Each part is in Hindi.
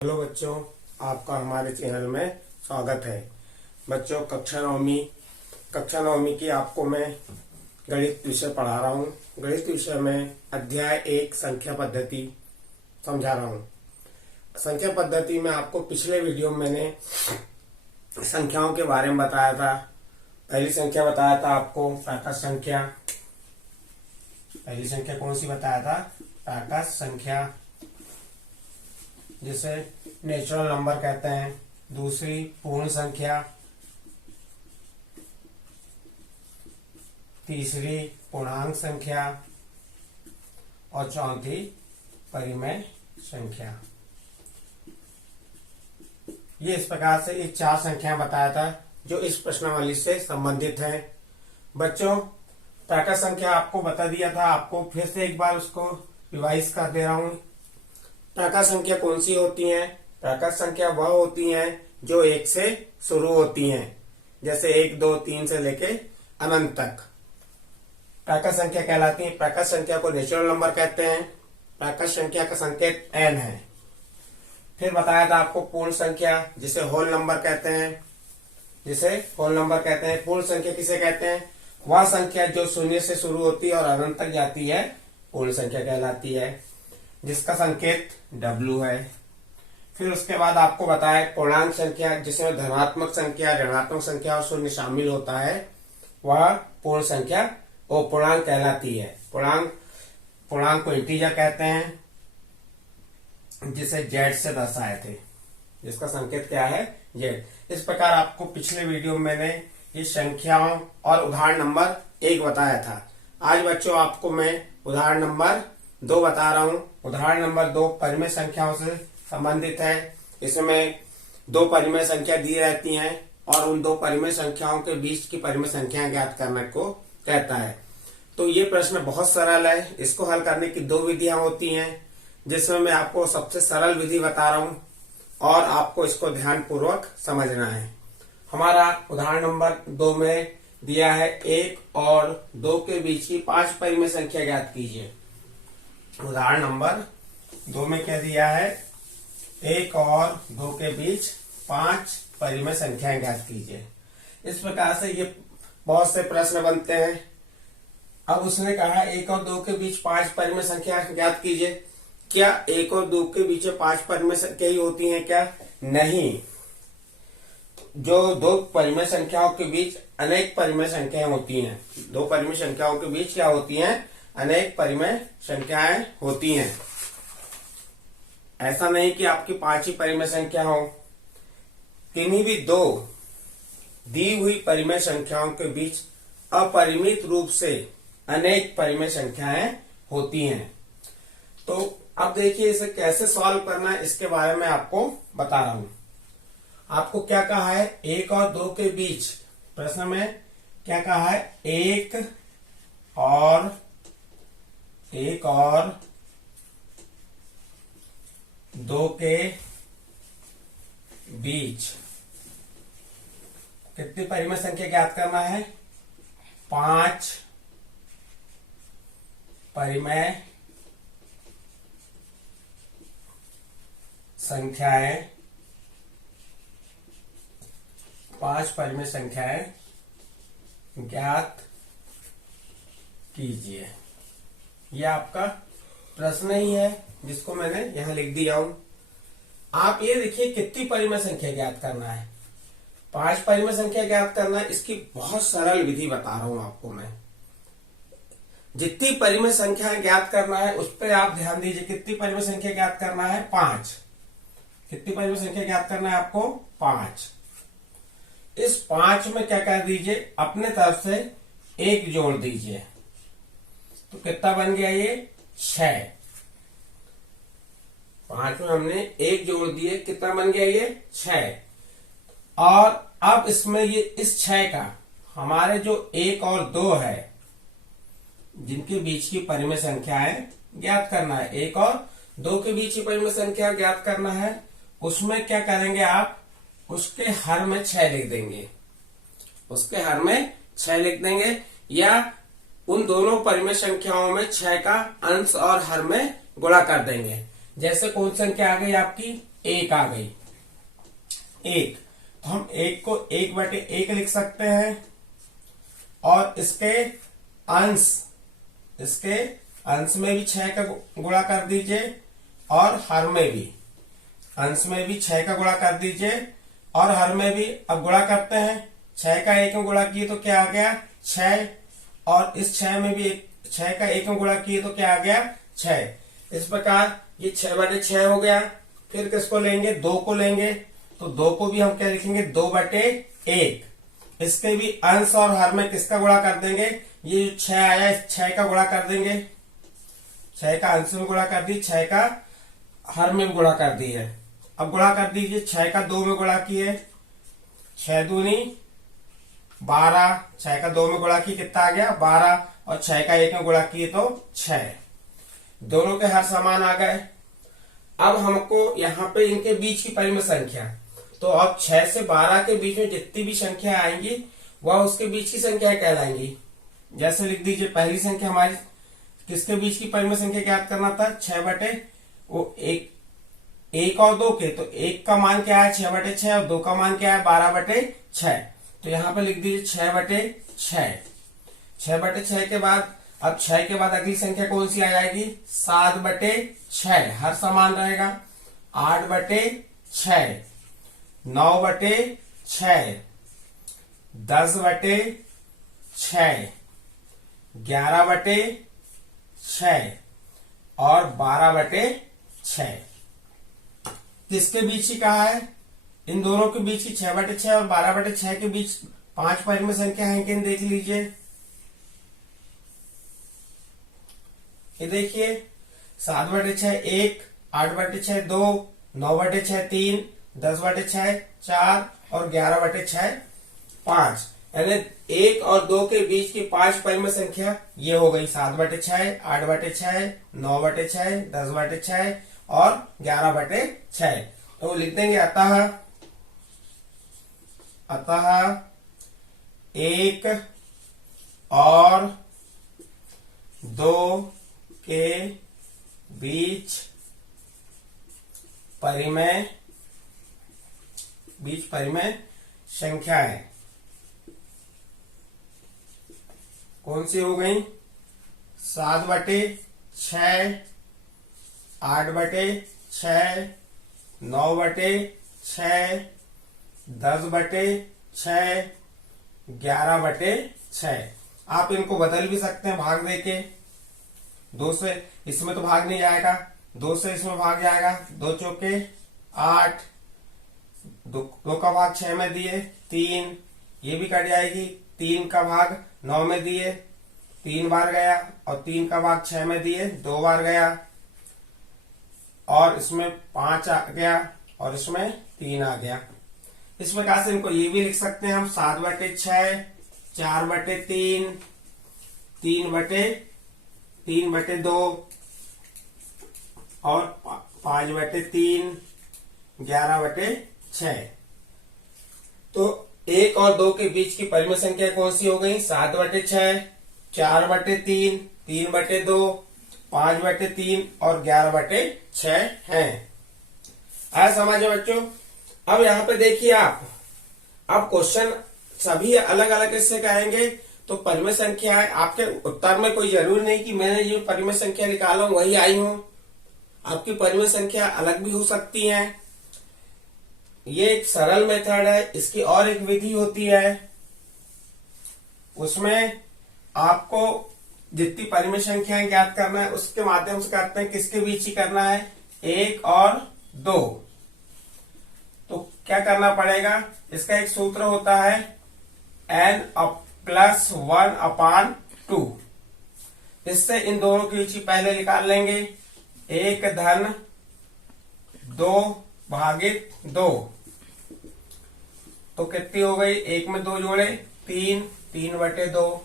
हेलो बच्चों, आपका हमारे चैनल में स्वागत है। बच्चों, कक्षा नौवीं की आपको मैं गणित विषय पढ़ा रहा हूँ। गणित विषय में अध्याय 1 संख्या पद्धति समझा रहा हूँ। संख्या पद्धति में आपको पिछले वीडियो में मैंने संख्याओं के बारे में बताया था। पहली संख्या बताया था आपको प्राकृत संख्या। पहली संख्या कौन सी बताया था? प्राकृत संख्या, जिसे नेचुरल नंबर कहते हैं। दूसरी पूर्ण संख्या, तीसरी पूर्णांक संख्या और चौथी परिमेय संख्या। ये इस प्रकार से ये 4 संख्याएं बताया था जो इस प्रश्नावली से संबंधित हैं। बच्चों, प्राकृत संख्या आपको बता दिया था, आपको फिर से एक बार उसको रिवाइज कर दे रहा हूं। प्राकृत संख्या कौन सी होती है? प्राकृत संख्या वह होती हैं जो 1 से शुरू होती हैं, जैसे 1, 2, 3 से लेके अनंत तक प्राकृत संख्या कहलाती है। प्राकृत संख्या को नेचुरल नंबर कहते हैं। प्राकृत संख्या का संकेत n है। फिर बताया था आपको पूर्ण संख्या, जिसे होल नंबर कहते हैं। पूर्ण संख्या किसे कहते हैं? वह संख्या जो 0 से शुरू होती है और अनंत तक जाती है, पूर्ण संख्या कहलाती है, जिसका संकेत W है। फिर उसके बाद आपको बताया पूर्णांक संख्या, जिसमें धनात्मक संख्या, ऋणात्मक संख्या और शून्य शामिल होता है, वह पूर्ण संख्या और पूर्णांक कहलाती है। पूर्णांक को इंटीजर कहते हैं, जिसे Z से दर्शाए थे, जिसका संकेत क्या है? Z। इस प्रकार आपको पिछले वीडियो में मैंने ये संख्याओं और उदाहरण नंबर 1 बताया था। आज बच्चों आपको मैं उदाहरण नंबर 2 बता रहा हूँ। उदाहरण नंबर 2 परिमेय संख्याओं से संबंधित है। इसमें 2 परिमेय संख्या दी रहती हैं और उन 2 परिमेय संख्याओं के बीच की परिमेय संख्या ज्ञात करने को कहता है। तो ये प्रश्न बहुत सरल है। इसको हल करने की 2 विधियां होती हैं, जिसमें मैं आपको सबसे सरल विधि बता रहा हूँ और आपको इसको ध्यान पूर्वक समझना है। हमारा उदाहरण नंबर 2 में दिया है 1 और 2 के बीच की 5 परिमेय संख्या ज्ञात कीजिए। उदाहरण नंबर 2 में क्या दिया है? 1 और 2 के बीच 5 परिमेय संख्याएं ज्ञात कीजिए। इस प्रकार से ये बहुत से प्रश्न बनते हैं। अब उसने कहा 1 और 2 के बीच 5 परिमेय संख्या ज्ञात कीजिए। क्या 1 और 2 के बीच 5 परिमेय संख्या ही होती हैं क्या? नहीं। जो 2 परिमेय संख्याओं के बीच अनेक परिमेय संख्याएं होती हैं। 2 परिमेय संख्याओं के बीच क्या होती हैं? अनेक परिमेय संख्याएं होती हैं। ऐसा नहीं कि आपकी 5 ही परिमेय संख्या हो। किन्हीं भी 2 दी हुई परिमेय संख्याओं के बीच अपरिमित रूप से अनेक परिमेय संख्याएं होती हैं। तो अब देखिए इसे कैसे सॉल्व करना है, इसके बारे में आपको बता रहा हूं। आपको क्या कहा है? 1 और 2 के बीच, प्रश्न में क्या कहा है? 1 और 2 के बीच कितनी परिमेय संख्या ज्ञात करना है? 5 परिमेय संख्याएं 5 परिमेय संख्याएं ज्ञात कीजिए। यह आपका प्रश्न ही है, जिसको मैंने यहां लिख दिया हूं। आप ये देखिए कितनी परिमेय संख्या ज्ञात करना है? 5 परिमेय संख्या ज्ञात करना है। इसकी बहुत सरल विधि बता रहा हूं आपको मैं। जितनी परिमेय संख्या ज्ञात करना है उस पर आप ध्यान दीजिए। कितनी परिमेय संख्या ज्ञात करना है? 5। कितनी परिमेय संख्या ज्ञात करना है आपको? 5। इस 5 में क्या कर दीजिए? अपने तरफ से 1 जोड़ दीजिए। तो कितना बन गया ये? 6। 5 में हमने 1 जोड़ दिए, कितना बन गया ये? 6। और अब इसमें ये इस 6 का हमारे जो 1 और 2 है, जिनके बीच की परिमेय संख्या है ज्ञात करना है। 1 और 2 के बीच की परिमेय संख्या ज्ञात करना है। उसमें क्या करेंगे आप? उसके हर में 6 लिख देंगे। उसके हर में 6 लिख देंगे, या उन दोनों परिमेय संख्याओं में 6 का अंश और हर में गुणा कर देंगे। जैसे कौन संख्या आ गई आपकी? एक आ गई, एक। तो हम एक को 1/1 लिख सकते हैं, और इसके अंश में भी 6 का गुणा कर दीजिए, और हर में भी अंश में भी 6 का गुणा कर दीजिए, और हर में भी। अब गुणा करते हैं, 6 का 1 में गुणा किए तो क्या आ गया 6, और इस 6 में भी 6 का 1 में गुणा किए तो क्या आ गया 6। इस प्रकार ये 6/6 हो गया। फिर किसको लेंगे, 2 को लेंगे, तो 2 को भी हम क्या लिखेंगे 2/1। इसके भी अंश और हर में किसका गुणा कर देंगे, ये जो 6 आया इस 6 का गुणा कर देंगे, 6 का अंश में गुणा कर दी, 6 का हर में गुणा कर दी है। अब गुणा कर दीजिए, 6 का 2 में गुणा किए, 6 दूनी 12, 6 का 2 में गुणा किए कितना आ गया 12, और 6 का 1 में गुणा किए तो 6। दोनों के हर समान आ गए। अब हमको यहाँ पे इनके बीच की परिमेय संख्या, तो अब 6 से 12 के बीच में जितनी भी संख्या आएंगी वह उसके बीच की संख्या कहलाएंगी। जैसे लिख दीजिए, पहली संख्या हमारी किसके बीच की परिमेय संख्या ज्ञात करना था, 1 और 2 के, तो 1 का मान क्या है 6/6, और 2 का मान क्या है 12/6। तो यहाँ पे लिख दीजिए 6/6। 6/6 के बाद, अब 6 के बाद अगली संख्या कौन सी आ जाएगी 7/6, हर समान रहेगा। 8/6, 9/6, 10/6, 11/6 और 12/6। किसके बीच ही कहा है, इन दोनों के बीच की 6/6 और 12/6 के बीच 5 परिमेय संख्या है, किन देख लीजिए। ये देखिए 7/6 1, 8/6 2, 9/6 3, 10/6 4 और 11/6 5। यानी 1 और 2 के बीच की 5 परिमेय संख्या ये हो गई 7/6, 8/6, 9/6, 10/6 और 11/6। तो लिख देंगे अतः 1 और 2 के बीच परिमेय संख्या है, कौन सी हो गई 7/6, 8/6, 9/6, 10/6, 11/6। आप इनको बदल भी सकते हैं भाग देके, 2 से इसमें तो भाग नहीं जाएगा, 2 से इसमें भाग जाएगा, 2 चौके 8, 2 का भाग 6 में दिए 3, ये भी कट जाएगी। 3 का भाग 9 में दिए 3 बार गया, और 3 का भाग 6 में दिए 2 बार गया, और इसमें 5 आ गया, और इसमें 3 आ गया। इस प्रकार से इनको ये भी लिख सकते हैं हम 7/6, 4/3, 3/2 और 5/3, 11/6। तो 1 और 2 के बीच की परिमेय संख्या कौन सी हो गई 7/6, 4/3, 3/2, 5/3 और 11/6 हैं। आया समझ में बच्चों। अब यहाँ पे देखिए आप, अब क्वेश्चन सभी अलग अलग इससे कहेंगे, तो परिमेय संख्या है आपके उत्तर में कोई जरूरी नहीं कि मैंने जो परिमेय संख्या निकाला हूं वही आई हूं, आपकी परिमेय संख्या अलग भी हो सकती है। ये एक सरल मेथड है, इसकी और एक विधि होती है, उसमें आपको जितनी परिमेय संख्याएं ज्ञात करना है उसके माध्यम से करते हैं, किसके बीच ही करना है 1 और 2। तो क्या करना पड़ेगा, इसका एक सूत्र होता है n+1/2। इससे इन दोनों के बीच पहले निकाल लेंगे 1/2 तो कितनी हो गई, 1 में 2 जोड़े 3, 3/2।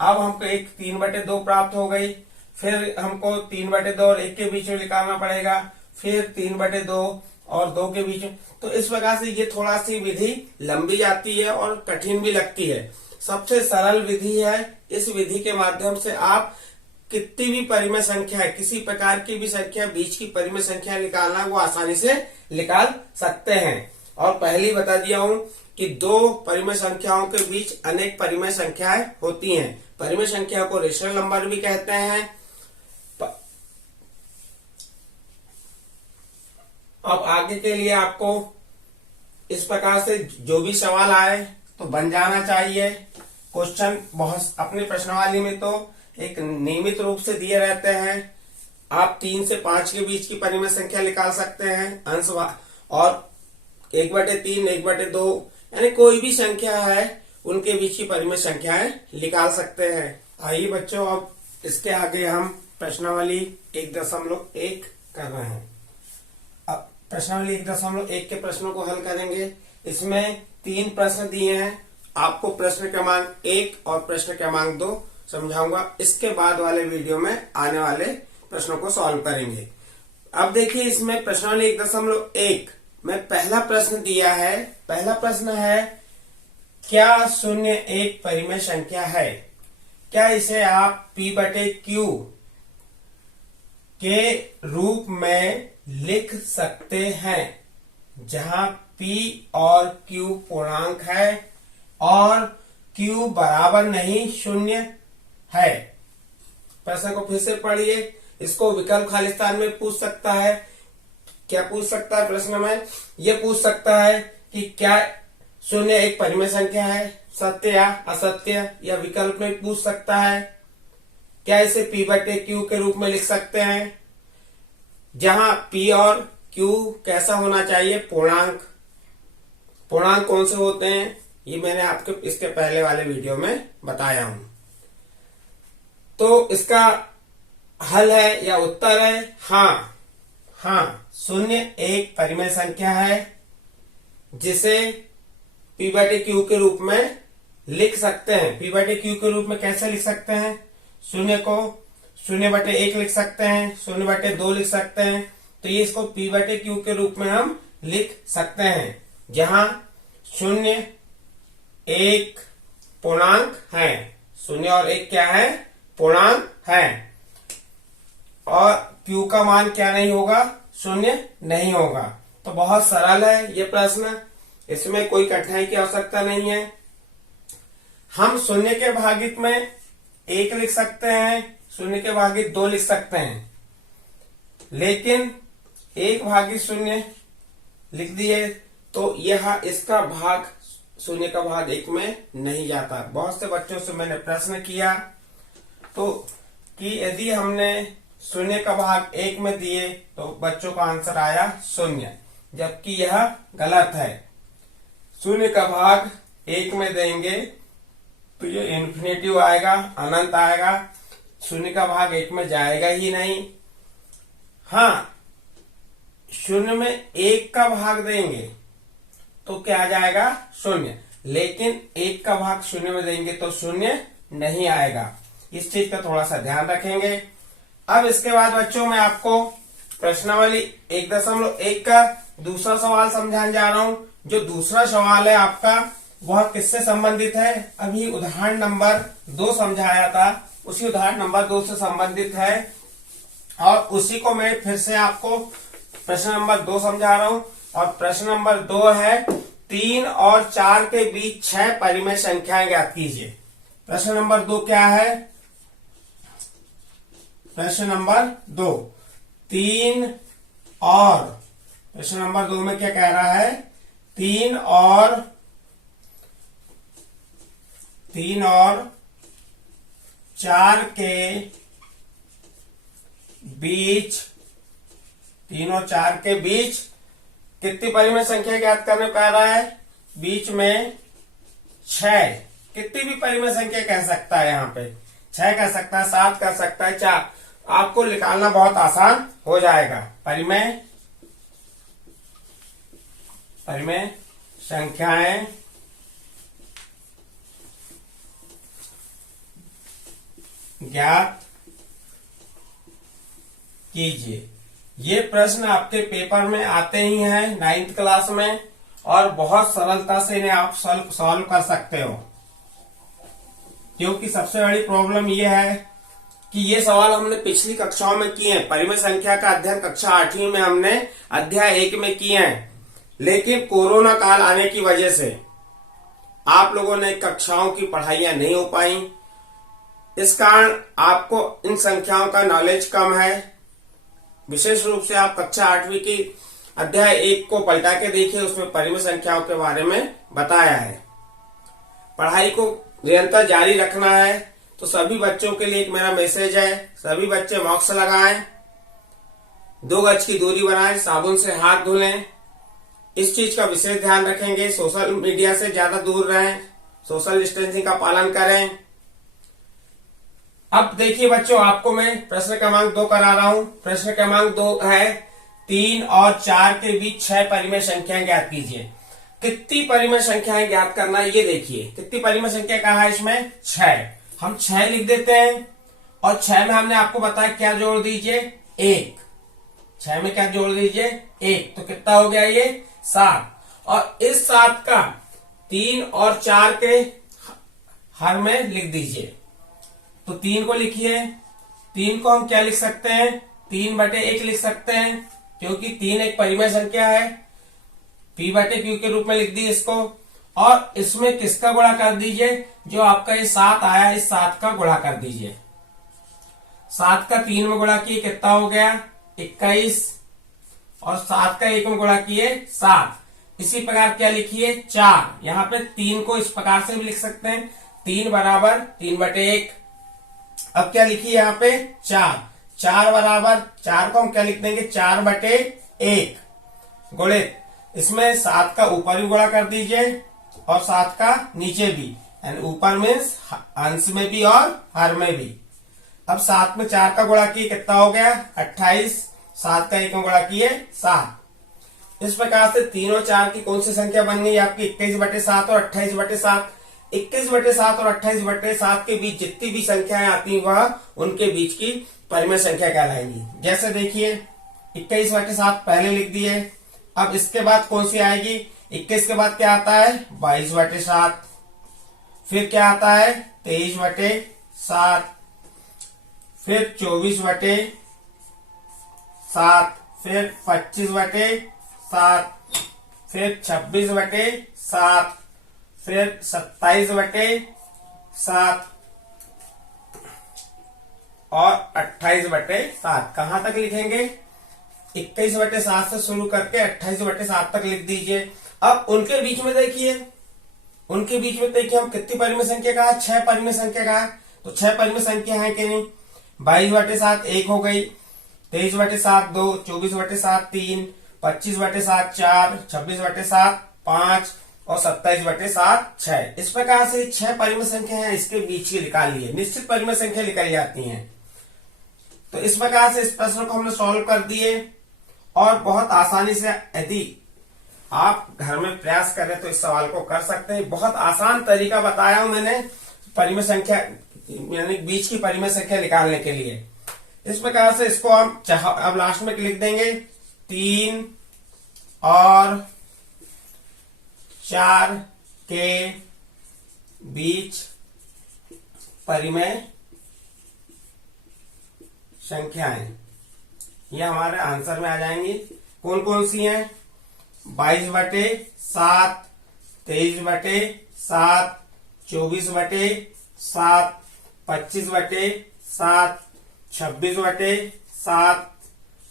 अब हमको एक 3/2 प्राप्त हो गई, फिर हमको 3/2 और 1 के बीच में निकालना पड़ेगा, फिर 3/2 और 2 के बीच में। तो इस प्रकार से ये थोड़ा सी विधि लंबी जाती है और कठिन भी लगती है। सबसे सरल विधि है, इस विधि के माध्यम से आप कितनी भी परिमेय संख्या है, किसी प्रकार की भी संख्या, बीच की परिमेय संख्या निकालना है वो आसानी से निकाल सकते हैं। और पहले ही बता दिया हूं कि दो परिमेय संख्याओं के बीच अनेक परिमेय संख्याएं होती हैं। परिमेय संख्या को रेशनल नंबर भी कहते हैं। अब आगे के लिए आपको इस प्रकार से जो भी सवाल आए तो बन जाना चाहिए। क्वेश्चन बहुत अपने प्रश्नावली में तो एक नियमित रूप से दिए रहते हैं। आप 3 से 5 के बीच की परिमेय संख्या निकाल सकते हैं अंश, और 1/3, 1/2 यानी कोई भी संख्या है उनके बीच की परिमेय संख्याएं निकाल सकते हैं। आइए बच्चों, अब इसके आगे हम प्रश्नावली 1.1 कर रहे हैं। अब प्रश्नावली 1.1 के प्रश्नों को हल करेंगे। इसमें 3 प्रश्न दिए हैं। आपको प्रश्न क्रमांक 1 और प्रश्न क्रमांक 2 समझाऊंगा। इसके बाद वाले वीडियो में आने वाले प्रश्नों को सॉल्व करेंगे। अब देखिए, इसमें प्रश्नावली 1.1 में पहला प्रश्न दिया है। पहला प्रश्न है, क्या 0 एक परिमेय संख्या है? क्या इसे आप P/Q के रूप में लिख सकते हैं, जहां P और Q पूर्णांक है और Q बराबर नहीं 0 है? प्रश्न को फिर से पढ़िए। इसको विकल्प खालिस्तान में पूछ सकता है। क्या पूछ सकता है प्रश्न में? ये पूछ सकता है कि क्या 0 एक परिमेय संख्या है, सत्य या असत्य, या विकल्प में पूछ सकता है क्या इसे P/Q के रूप में लिख सकते हैं, जहां P और Q कैसा होना चाहिए? पूर्णांक। पूर्णांक कौन से होते हैं ये मैंने आपके इसके पहले वाले वीडियो में बताया हूं। तो इसका हल है या उत्तर है हाँ। 0 एक परिमेय संख्या है जिसे P/Q के रूप में लिख सकते हैं। P/Q के रूप में कैसे लिख सकते हैं? 0 को 0/1 लिख सकते हैं, 0/2 लिख सकते हैं। तो ये इसको P/Q के रूप में हम लिख सकते हैं, जहां 0 एक पूर्णांक है। 0 और 1 क्या है? पूर्णांक है। और Q का मान क्या नहीं होगा? 0 नहीं होगा। तो बहुत सरल है ये प्रश्न, इसमें कोई कठिनाई की आवश्यकता नहीं है। हम 0 के भागित में 1 लिख सकते हैं, 0 के भागित 2 लिख सकते हैं, लेकिन 1/0 लिख दिए तो यह इसका भाग 0 का भाग 1 में नहीं जाता। बहुत से बच्चों से मैंने प्रश्न किया तो कि यदि हमने 0 का भाग 1 में दिए तो बच्चों का आंसर आया 0, जबकि यह गलत है। 0 का भाग 1 में देंगे तो ये इन्फिनेटिव आएगा, अनंत आएगा। 0 का भाग 1 में जाएगा ही नहीं। हाँ, 0 में 1 का भाग देंगे तो क्या आ जाएगा? 0। लेकिन 1 का भाग 0 में देंगे तो 0 नहीं आएगा। इस चीज का थोड़ा सा ध्यान रखेंगे। अब इसके बाद बच्चों मैं आपको प्रश्नावली 1.1 का दूसरा सवाल समझाने जा रहा हूं। जो दूसरा सवाल है आपका वह किससे संबंधित है? अभी उदाहरण नंबर 2 समझाया था, उसी उदाहरण नंबर 2 से संबंधित है और उसी को मैं फिर से आपको प्रश्न नंबर 2 समझा रहा हूं। और प्रश्न नंबर 2 है, 3 और 4 के बीच 6 परिमेय संख्याएं ज्ञात कीजिए। प्रश्न नंबर 2 क्या है? प्रश्न नंबर 2 3 और, प्रश्न नंबर 2 में क्या कह रहा है? 3 और 4 के बीच, 3 और 4 के बीच कितनी परिमेय संख्या ज्ञात करने को कह रहा है? बीच में 6। कितनी भी परिमेय संख्या कह सकता है, यहाँ पे 6 कह सकता है, 7 कह सकता है, 4। आपको निकालना बहुत आसान हो जाएगा। परिमेय संख्याएं ज्ञात कीजिए। ये प्रश्न आपके पेपर में आते ही हैं 9th क्लास में, और बहुत सरलता से इन्हें आप सॉल्व कर सकते हो। क्योंकि सबसे बड़ी प्रॉब्लम ये है कि ये सवाल हमने पिछली कक्षाओं में किए हैं। परिमेय संख्या का अध्ययन कक्षा 8वीं में हमने अध्याय 1 में किए हैं, लेकिन कोरोना काल आने की वजह से आप लोगों ने कक्षाओं की पढ़ाइयां नहीं हो पाई। इस कारण आपको इन संख्याओं का नॉलेज कम है। विशेष रूप से आप कक्षा 8वीं की अध्याय 1 को पलटा के देखिए, उसमें परिमेय संख्याओं के बारे में बताया है। पढ़ाई को निरंतर जारी रखना है, तो सभी बच्चों के लिए एक मेरा मैसेज है, सभी बच्चे मास्क लगाएं, 2 गज की दूरी बनाएं, साबुन से हाथ धुलें। इस चीज का विशेष ध्यान रखेंगे। सोशल मीडिया से ज्यादा दूर रहें, सोशल डिस्टेंसिंग का पालन करें। अब देखिए बच्चों, आपको मैं प्रश्न क्रमांक 2 करा रहा हूं। प्रश्न क्रमांक 2 है 3 और 4 के बीच 6 परिमेय संख्याएं ज्ञात कीजिए। कितनी परिमेय संख्याएं ज्ञात करना है ये देखिए। कितनी परिमेय संख्या कहा है इसमें? 6। हम 6 लिख देते हैं और 6 में हमने आपको बताया क्या जोड़ दीजिए? 1। 6 में क्या जोड़ दीजिए? 1। तो कितना हो गया ये? 7। और इस 7 का 3 और 4 के हर में लिख दीजिए। तो 3 को लिखिए। 3 को हम क्या लिख सकते हैं? 3/1 लिख सकते हैं, क्योंकि 3 एक परिमेय संख्या है। P/Q के रूप में लिख दी इसको। और इसमें किसका गुणा कर दीजिए? जो आपका ये 7 आया, इस 7 का गुणा कर दीजिए। 7 का 3 में गुणा किए कितना हो गया? 21। और 7 का 1 में गुणा किए 7। इसी प्रकार क्या लिखिए? 4। यहाँ पे 3 को इस प्रकार से भी लिख सकते हैं, 3 बराबर 3/1। अब क्या लिखिए यहाँ पे? 4। 4 बराबर 4 को हम क्या लिख देंगे? 4/1 गुणित इसमें 7 का ऊपर भी गुणा कर दीजिए और 7 का नीचे भी, यानी ऊपर में अंश में भी और हर में भी। अब 7 में 4 का गुणा किए कितना हो गया? 28। 7 का 1 में गुणा किए 7। इस प्रकार से 3 और 4 की कौन सी संख्या बन गई आपकी? 21/7 और 28/7। 21/7 और 28/7 के बीच जितनी भी संख्याएं आती हैं वह उनके बीच की परिमेय संख्या कहलाएंगी। जैसे देखिए 21/7 पहले लिख दिए। अब इसके बाद कौन सी आएगी? 21 के बाद क्या आता है? 22/7। फिर क्या आता है? 23/7। फिर 24/7। फिर 25/7। फिर 26/7। फिर 27/7 और 28/7। कहां तक लिखेंगे? 21/7 से शुरू करके 28/7 तक लिख दीजिए। अब उनके बीच में देखिए, हम कितनी परिमेय संख्या का है? 6 परिमेय संख्या का है। तो 6 परिमेय संख्या है कि नहीं? 22/7 1 हो गई, 23/7 2, 24/7 3, 25/7 4, 26/7 5 और 27/7 6। इस प्रकार से 6 परिमेय संख्या है, इसके बीच की निकालिए। निश्चित परिमेय संख्या निकल जाती हैं। तो इस प्रकार से इस प्रश्न को हमने सॉल्व कर दिए और बहुत आसानी से यदि आप घर में प्रयास करें तो इस सवाल को कर सकते हैं। बहुत आसान तरीका बताया हूं मैंने परिमेय संख्या, यानी बीच की परिमेय संख्या निकालने के लिए। इस प्रकार से इसको हम अब लास्ट में लिख देंगे 3 और 4 के बीच परिमेय संख्याएं, ये हमारे आंसर में आ जाएंगी। कौन कौन सी हैं? 22/7, 23/7, 24/7, 25/7, 26/7,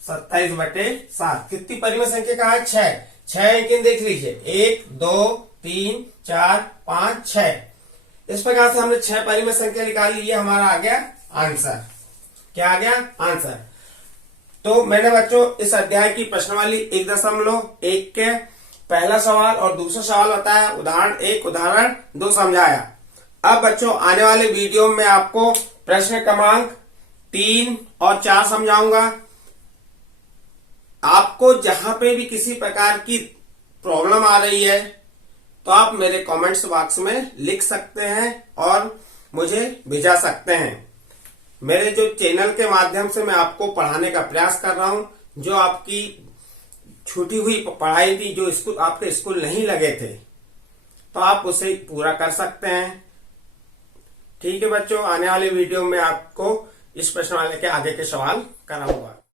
27/7। कितनी परिमेय संख्या का है? 6। 6 अंक देख लीजिए, 1 2 3 4 5 6। इस प्रकार से हमने 6 परिमेय संख्या निकाली। ये हमारा आ गया आंसर। क्या आ गया? आंसर। तो मैंने बच्चों इस अध्याय की प्रश्नावली 1.1 के पहला सवाल और दूसरा सवाल बताया, उदाहरण 1 उदाहरण 2 समझाया। अब बच्चों आने वाले वीडियो में आपको प्रश्न क्रमांक 3 और 4 समझाऊंगा। आपको जहां पे भी किसी प्रकार की प्रॉब्लम आ रही है तो आप मेरे कमेंट्स बॉक्स में लिख सकते हैं और मुझे भेजा सकते हैं। मेरे जो चैनल के माध्यम से मैं आपको पढ़ाने का प्रयास कर रहा हूं, जो आपकी छूटी हुई पढ़ाई थी, जो स्कूल आपके स्कूल नहीं लगे थे, तो आप उसे पूरा कर सकते हैं। ठीक है बच्चों, आने वाले वीडियो में आपको इस प्रश्न वाले के आगे के सवाल कराऊंगा।